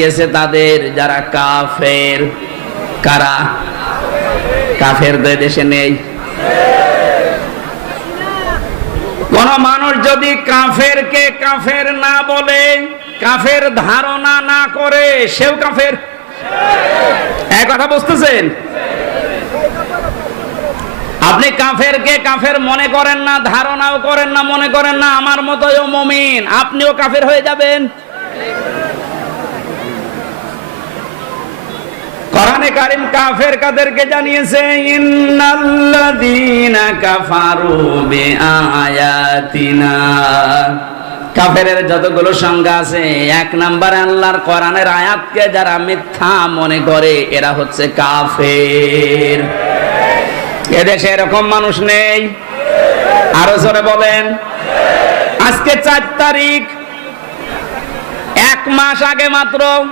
গেছে তাদের যারা কাফের। কারা কাফের? দেশে নেই। কোন মানুষ যদি কাফেরকে কাফের না বলে, কাফের ধারণা না করে, সেও কাফের। এক কথা বুঝতেছেন? আপনি কাফেরকে কাফের মনে করেন না, ধারণাও করেন না, মনে করেন না আমার মতোই মুমিন, আপনিও কাফের হয়ে যাবেন। কোরআনে কারীম কাফের কাদেরকে জানিয়েছে? ইন্নাল্লাযীনা কাফারু বিআয়াতিনা। কাফেরের যতগুলো সংজ্ঞা আছে, এক নম্বরে আল্লাহর কোরআনের আয়াতকে যারা মিথ্যা মনে করে এরা হচ্ছে কাফের। এদেশে এরকম মানুষ নেই? আরো জোরে বলেন। আজকে 4 তারিখ, 1 মাস আগে মাত্র